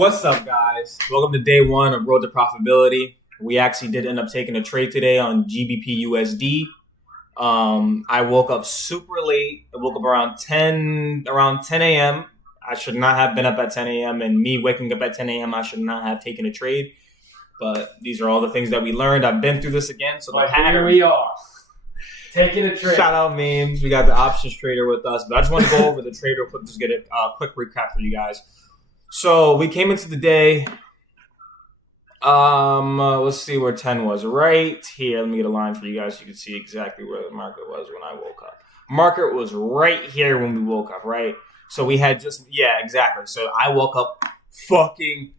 What's up, guys? Welcome to day one of Road to Profitability. We actually did end up taking a trade today on GBP USD. I woke up super late. I woke up around 10 a.m. I should not have been up at 10 a.m. And me waking up at 10 a.m., I should not have taken a trade. But these are all the things that we learned. I've been through this again. So here we are. Taking a trade. Shout out memes. We got the options trader with us. But I just want to go over the trade real quick. Just get a quick recap for you guys. So we came into the day. Let's see where 10 was. Right here. Let me get a line for you guys so you can see exactly where the market was when I woke up. Market was right here when we woke up, right? So we had exactly. So I woke up fucking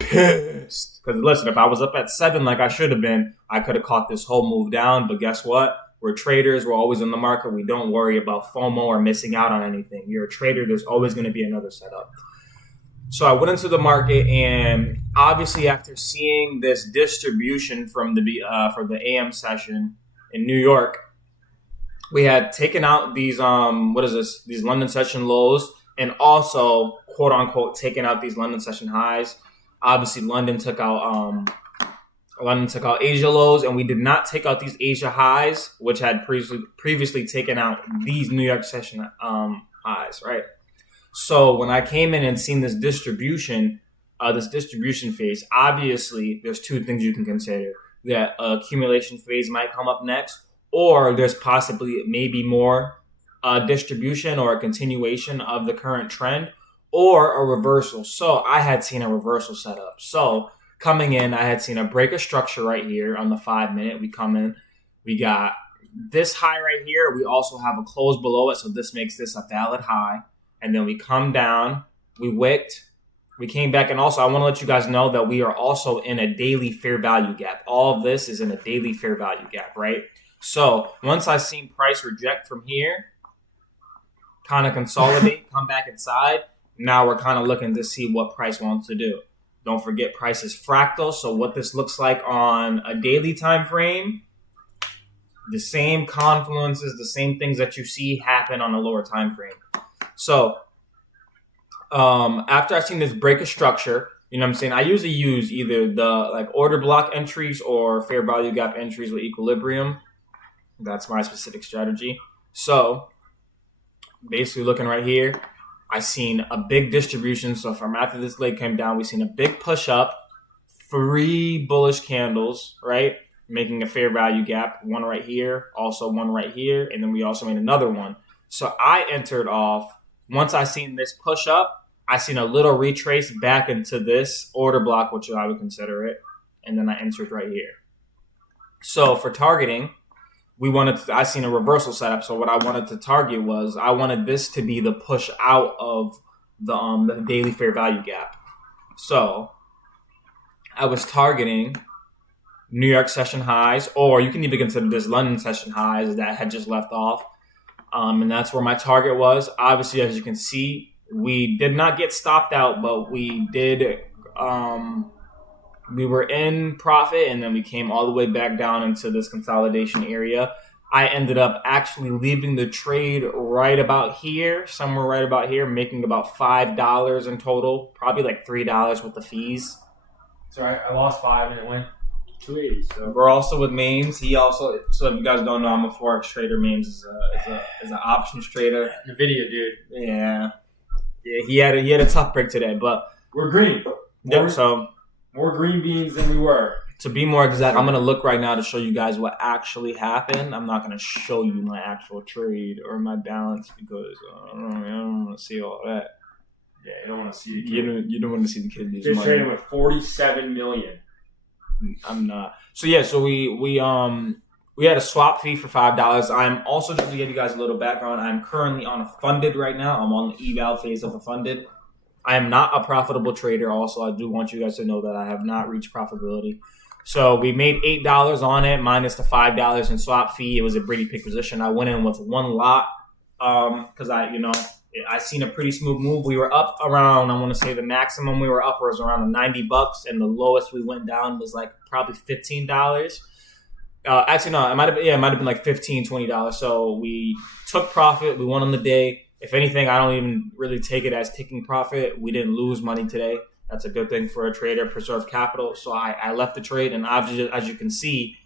pissed. Because listen, if I was up at 7 like I should have been, I could have caught this whole move down. But guess what? We're traders. We're always in the market. We don't worry about FOMO or missing out on anything. You're a trader. There's always going to be another setup. So I went into the market, and obviously after seeing this distribution from for the AM session in New York, we had taken out these these London session lows, and also quote unquote taken out these London session highs. Obviously, London took out Asia lows, and we did not take out these Asia highs, which had previously taken out these New York session highs, right? So when I came in and seen this distribution phase, obviously there's two things you can consider. That accumulation phase might come up next, or there's possibly maybe more distribution or a continuation of the current trend, or a reversal. So I had seen a reversal setup. So coming in, I had seen a break of structure right here on the 5-minute. We come in, we got this high right here. We also have a close below it, so this makes this a valid high. And then we come down, we wicked, we came back. And also I want to let you guys know that we are also in a daily fair value gap. All of this is in a daily fair value gap, right? So once I seen price reject from here, kind of consolidate, come back inside, now we're kind of looking to see what price wants to do. Don't forget price is fractal. So what this looks like on a daily time frame, the same confluences, the same things that you see happen on a lower time frame. So after I've seen this break of structure, you know what I'm saying? I usually use either the order block entries or fair value gap entries with equilibrium. That's my specific strategy. So basically looking right here, I seen a big distribution. So from after this leg came down, we seen a big push up, 3 bullish candles, right? Making a fair value gap, one right here, also one right here, and then we also made another one. So I entered off. Once I seen this push up, I seen a little retrace back into this order block, which I would consider it, and then I entered right here. So for targeting, I seen a reversal setup. So what I wanted to target was I wanted this to be the push out of the daily fair value gap. So I was targeting New York session highs, or you can even consider this London session highs that had just left off. And that's where my target was. Obviously, as you can see, we did not get stopped out, but we did. We were in profit, and then we came all the way back down into this consolidation area. I ended up actually leaving the trade right about here, somewhere right about here, making about $5 in total, probably like $3 with the fees. Sorry, I lost 5 and it went 280. So we're also with Mames. So if you guys don't know, I'm a forex trader. Mames is an options trader. NVIDIA dude. Yeah. He had a tough break today, but we're green. More green beans than we were. To be more exact, I'm gonna look right now to show you guys what actually happened. I'm not gonna show you my actual trade or my balance because I don't want to see all that. Yeah, you don't want to see. You don't want to see the kid lose money. Just trading with 47 million. I'm not. So yeah, so we had a swap fee for $5. I'm also just to give you guys a little background. I'm currently on a funded right now. I'm on the eval phase of a funded. I am not a profitable trader. Also, I do want you guys to know that I have not reached profitability. So we made $8 on it minus the $5 in swap fee. It was a pretty big position. I went in with one lot because I seen a pretty smooth move. We were up around, I want to say the maximum we were up was around $90, and the lowest we went down was like probably $15. Actually, no, it might have been like $15, $20. So we took profit. We won on the day. If anything, I don't even really take it as taking profit. We didn't lose money today. That's a good thing for a trader, preserve capital. So I left the trade, and obviously, as you can see,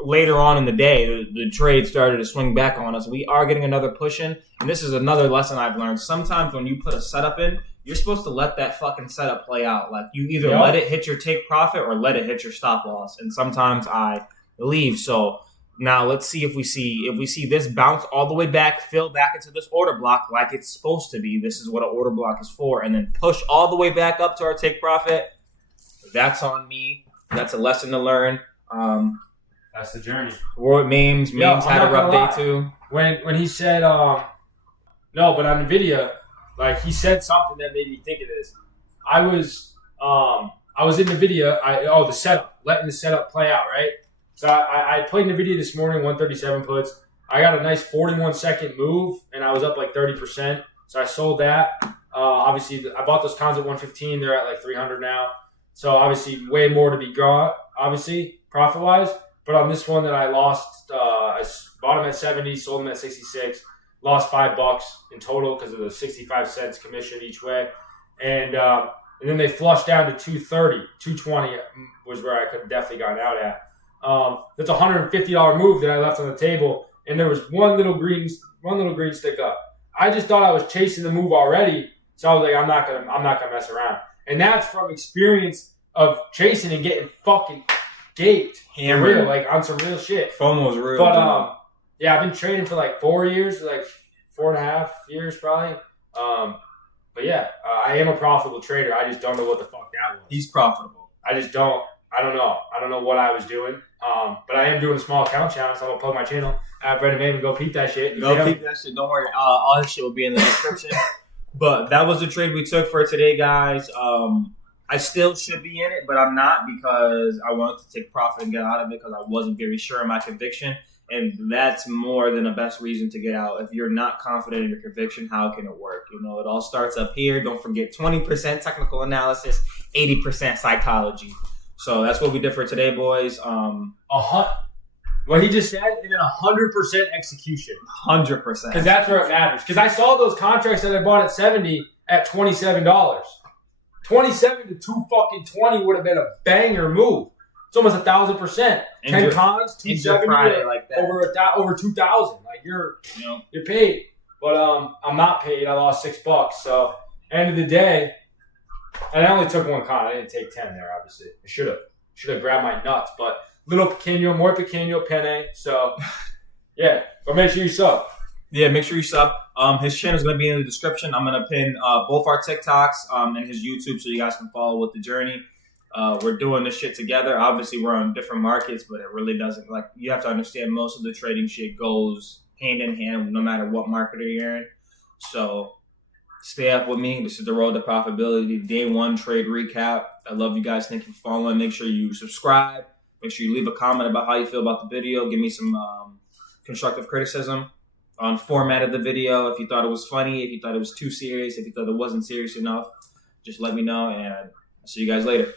later on in the day, the trade started to swing back on us. We are getting another push in, and this is another lesson I've learned. Sometimes when you put a setup in, you're supposed to let that fucking setup play out. Like, you either let it hit your take profit or let it hit your stop loss. And sometimes I leave. So now let's see if we see this bounce all the way back, fill back into this order block like it's supposed to be. This is what an order block is for, and then push all the way back up to our take profit. That's on me. That's a lesson to learn. That's the journey. World memes had a rough day too. When he said no, but on NVIDIA, like, he said something that made me think of this. I was in NVIDIA. The setup, letting the setup play out, right? So I played NVIDIA this morning, 137 puts. I got a nice 41-second move, and I was up like 30%. So I sold that. Obviously, I bought those cons at 115. They're at like 300 now. So obviously, way more to be got, obviously, profit-wise. But on this one that I lost, I bought them at 70, sold them at 66, lost $5 in total because of the 65 cents commission each way. And then they flushed down to 230, 220 was where I could have definitely gotten out at. That's a $150 move that I left on the table, and there was one little green stick up. I just thought I was chasing the move already, so I was like, I'm not gonna mess around. And that's from experience of chasing and getting fucking gaped, real, like on some real shit. FOMO's real. But yeah, I've been trading for like 4 years, like 4.5 years probably. But yeah, I am a profitable trader. I just don't know what the fuck that was. He's profitable. I don't know. I don't know what I was doing. But I am doing a small account challenge, so I'm gonna plug my channel at Brendan Maven. Go peep that shit. Go peep that shit. Don't worry. All this shit will be in the description. But that was the trade we took for today, guys. I still should be in it, but I'm not because I wanted to take profit and get out of it because I wasn't very sure in my conviction. And that's more than the best reason to get out. If you're not confident in your conviction, how can it work? You know, it all starts up here. Don't forget 20% technical analysis, 80% psychology. So that's what we did for today, boys. What he just said, and then 100% execution. 100%. Because that's where it matters. Because I saw those contracts that I bought at 70 at $27. 27 to 220 would have been a banger move. It's almost 1,000%. 10 cons, 270 like that. over 2,000. Like you're paid, but I'm not paid. I lost $6. So end of the day, and I only took one con. I didn't take 10 there. Obviously, I should have grabbed my nuts, but little pequeño, more pequeño penne. So yeah, but make sure you sub. Yeah, make sure you sub. His channel is going to be in the description. I'm going to pin both our TikToks and his YouTube so you guys can follow with the journey. We're doing this shit together. Obviously, we're on different markets, but it really doesn't. Like, you have to understand most of the trading shit goes hand in hand no matter what market you're in. So stay up with me. This is the road to profitability. Day 1 trade recap. I love you guys. Thank you for following. Make sure you subscribe. Make sure you leave a comment about how you feel about the video. Give me some constructive criticism on format of the video. If you thought it was funny, if you thought it was too serious, if you thought it wasn't serious enough, just let me know, and I'll see you guys later.